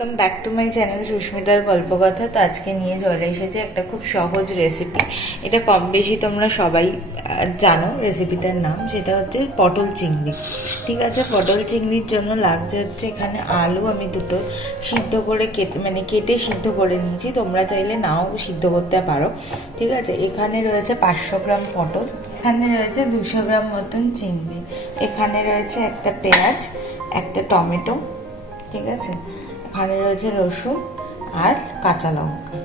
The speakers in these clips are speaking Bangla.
Welcome back to my channel সুস্মিতার গল্পকথা। তো আজকে নিয়ে চলে এসেছে একটা খুব সহজ রেসিপি। এটা কম বেশি তোমরা সবাই জানো রেসিপিটার নাম, সেটা হচ্ছে পটল চিংড়ি। ঠিক আছে, পটল চিংড়ির জন্য লাগছে হচ্ছে এখানে আলু আমি দুটো সিদ্ধ করে কেটে সিদ্ধ করে নিয়েছি। তোমরা চাইলে নাও সিদ্ধ করতে পারো। ঠিক আছে, এখানে রয়েছে 500 গ্রাম পটল, এখানে রয়েছে 200 গ্রাম মতন চিংড়ি, এখানে রয়েছে একটা পেঁয়াজ, একটা টমেটো, ঠিক আছে, এখানে রয়েছে রসুন আর কাঁচা লঙ্কা।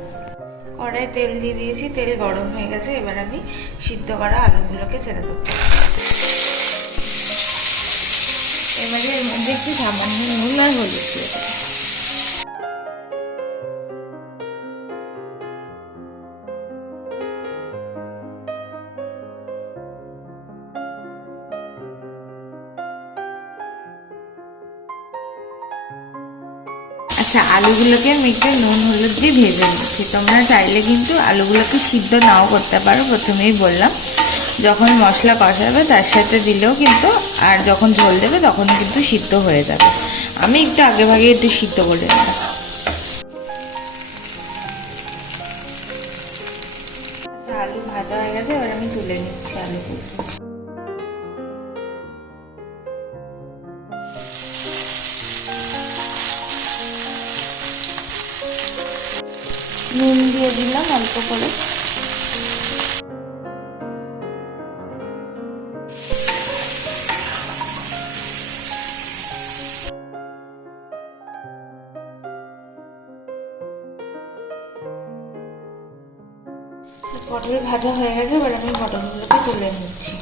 কড়াই তেল দিয়ে দিয়েছি, তেল গরম হয়ে গেছে। এবার আমি সিদ্ধ করা আলুগুলোকে ছেড়ে দেবো। এবারে এর মধ্যে একটু সামান্য নুন আর হলুদ দিয়ে দেবো। আচ্ছা, আলুগুলোকে আমি একটু নুন হলুদ দিয়ে ভেজে নিচ্ছি। তোমরা চাইলে কিন্তু আলুগুলোকে সিদ্ধ নাও করতে পারো, প্রথমেই বললাম। যখন মশলা কষাবে তার সাথে দিলেও কিন্তু, আর যখন ঝোল দেবে তখন কিন্তু সিদ্ধ হয়ে যাবে। আমি একটু আগে ভাগে একটু সিদ্ধ করে নিলাম। আলু ভাজা হয়ে গেছে, এবার আমি তুলে নিচ্ছি আলুগুলো। নুন দিয়ে দিলাম অল্প করে। পটল ভাজা হয়ে গেছে, এবার আমি পটলগুলোকে তুলে নিচ্ছি।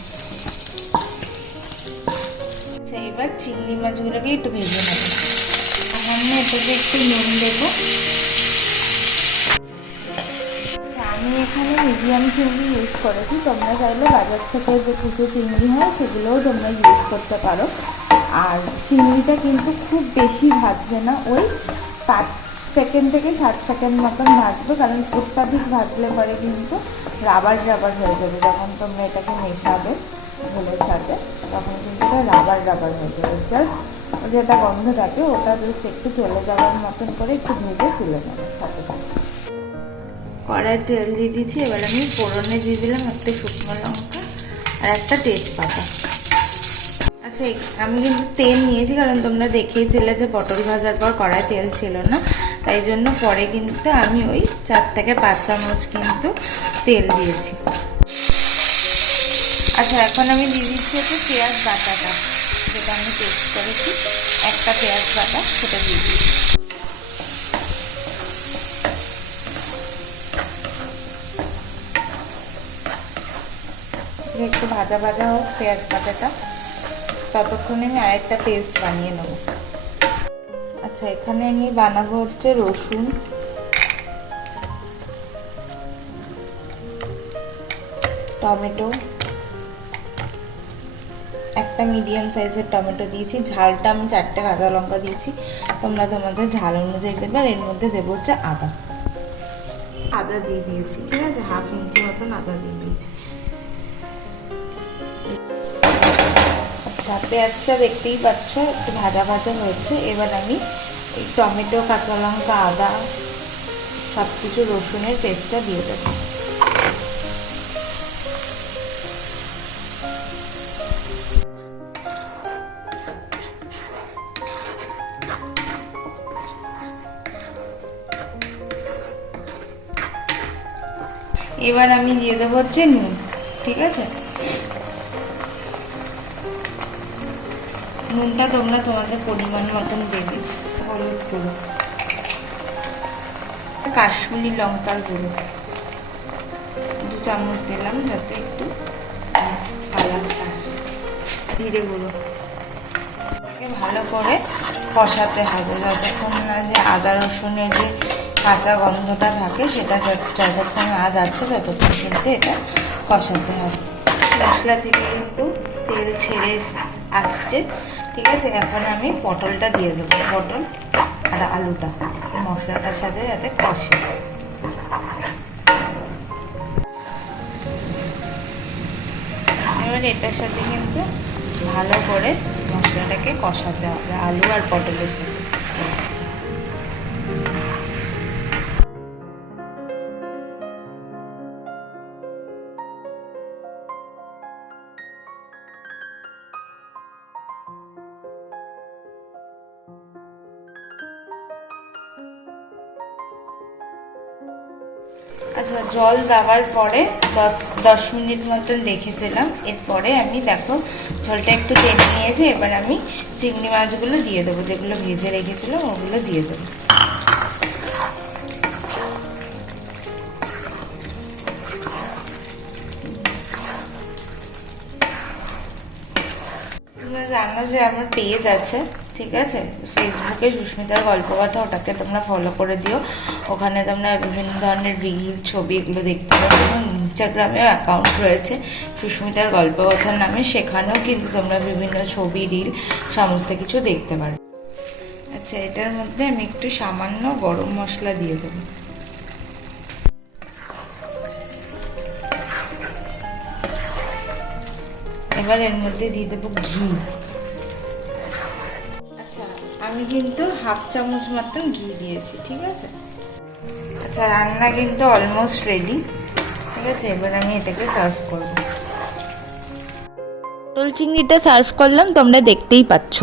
আচ্ছা, এবার চিংড়ি মাছগুলোকে একটু ভেজে নেব। সামান্য এটাকে একটু নুন দেবো। আমি এখানে মিডিয়াম চিংড়ি ইউজ করেছি। তোমরা চাইলে বাজার থেকে যে কুচো চিংড়ি হয় সেগুলোও তোমরা ইউজ করতে পারো। আর চিংড়িটা কিন্তু খুব বেশি ভাজবে না, ওই 5 সেকেন্ড থেকে 7 সেকেন্ড মতন ভাজবে, কারণ অত্যাধিক ভাজলে পরে কিন্তু রাবার রাবার হয়ে যাবে। যখন তোমরা এটাকে মেশাবে ঝোলের সাথে তখন কিন্তু এটা রাবার রাবার হয়ে যাবে। জাস্ট যেটা গন্ধ থাকে ওটা জাস্ট একটু চলে যাওয়ার মতন করে একটু ভেজে তুলে নেবে সাথে সাথে। কড়াই তেল দিয়ে দিচ্ছি। এবার আমি ফোড়নে দিয়ে দিলাম একটা শুকনো লঙ্কা আর একটা তেজপাতা। আচ্ছা, আমি কিন্তু তেল নিয়েছি, কারণ তোমরা দেখেইছিলে যে পটল ভাজার পর কড়াই তেল ছিল না, তাই জন্য পরে কিন্তু আমি ওই 4 থেকে 5 চামচ কিন্তু তেল দিয়েছি। আচ্ছা, এখন আমি দিয়ে দিচ্ছি হচ্ছে পেঁয়াজ বাটাটা, যেটা আমি পেস্ট করেছি। একটা পেঁয়াজ বাটা, সেটা দিয়ে দিচ্ছি। একটু ভাজা ভাজা হোক পেঁয়াজ বাটাটা, ততক্ষণে আমি আরেকটা পেস্ট বানিয়ে নেব। আচ্ছা, এখানে আমি বানাবো হচ্ছে রসুন, টমেটো, একটা মিডিয়াম সাইজের টমেটো দিয়েছি। ঝালটা আমি 4টে কাঁচা লঙ্কা দিয়েছি, তোমরা তোমাদের ঝাল অনুযায়ী দেবে। আর এর মধ্যে দেবো হচ্ছে আদা দিয়ে দিয়েছি। ঠিক আছে, হাফ ইঞ্চি মতন আদা দিয়ে দিয়েছি। আচ্ছা, পেঁয়াজটা দেখতেই পাচ্ছ একটু ভাজা ভাজা হয়েছে। এবার আমি এই টমেটো, কাঁচা লঙ্কা, আদা সব কিছু রসুনের পেস্টটা দিয়ে দেবো। এবার আমি দিয়ে দেবো হচ্ছে নুন। ঠিক আছে, নুনটা তোমরা তোমাদের পরিমাণ মতন দেবে। হলুদ গুঁড়ো, কাশ্মীরি লঙ্কার গুঁড়ো 2 চামচ দিলাম, যাতে একটু কালার আসে। জিরে গুঁড়ো, ভালো করে কষাতে হবে যতক্ষণ না যে আদা রসুনের যে কাঁচা গন্ধটা থাকে সেটা যতক্ষণ না যাচ্ছে ততক্ষণ কিন্তু এটা কষাতে হবে। মশলা থেকে একটু তেল ছেড়ে আসছে। ঠিক আছে, এখন আমি পটলটা দিয়ে দেবো। পটল আর আলুটা মশলাটার সাথে যাতে কষে। এবার এটার সাথে কিন্তু ভালো করে মশলাটাকে কষাতে হবে আলু আর পটলের সাথে। আচ্ছা, জল দেওয়ার পরে 10 মিনিট মতন রেখেছিলাম। এরপরে আমি দেখো ঝোলটা একটু টেনে নিয়েছে। এবার আমি চিংড়ি মাছগুলো দিয়ে দেবো, যেগুলো ভেজে রেখেছিলাম ওগুলো দিয়ে দেবো। তোমরা জানো যে আমার পেজ আছে, ঠিক আছে, ফেসবুকে সুস্মিতার গল্পকথা, ওটাকে তোমরা ফলো করে দিও। ওখানে তোমরা বিভিন্ন ধরনের রিল, ছবি এগুলো দেখতে পারো। এবং ইনস্টাগ্রামেও অ্যাকাউন্ট রয়েছে সুস্মিতার গল্পকথার নামে, সেখানেও কিন্তু তোমরা বিভিন্ন ছবি, রিল সমস্ত কিছু দেখতে পারো। আচ্ছা, এটার মধ্যে আমি একটু সামান্য গরম মশলা দিয়ে দেবো। এবার এর মধ্যে দিয়ে দেবো ঘি। আচ্ছা, আমি কিন্তু 1/2 চামচ মতন ঘি দিয়েছি, ঠিক আছে। আচ্ছা, রান্না কিন্তু অলমোস্ট রেডি, ঠিক আছে। এবার আমি এটাকে সার্ভ করব। পটল চিংড়িটা সার্ভ করলাম, তোমরা দেখতেই পাচ্ছ।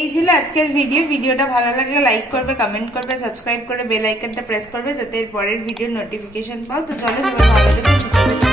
এই ছিল আজকের ভিডিওটা ভালো লাগলে লাইক করবে, কমেন্ট করবে, সাবস্ক্রাইব করে বেল আইকনটা প্রেস করবে যাতে এর পরের ভিডিওর নোটিফিকেশন পাও। তো চলো, সবাই ভালো থেকো।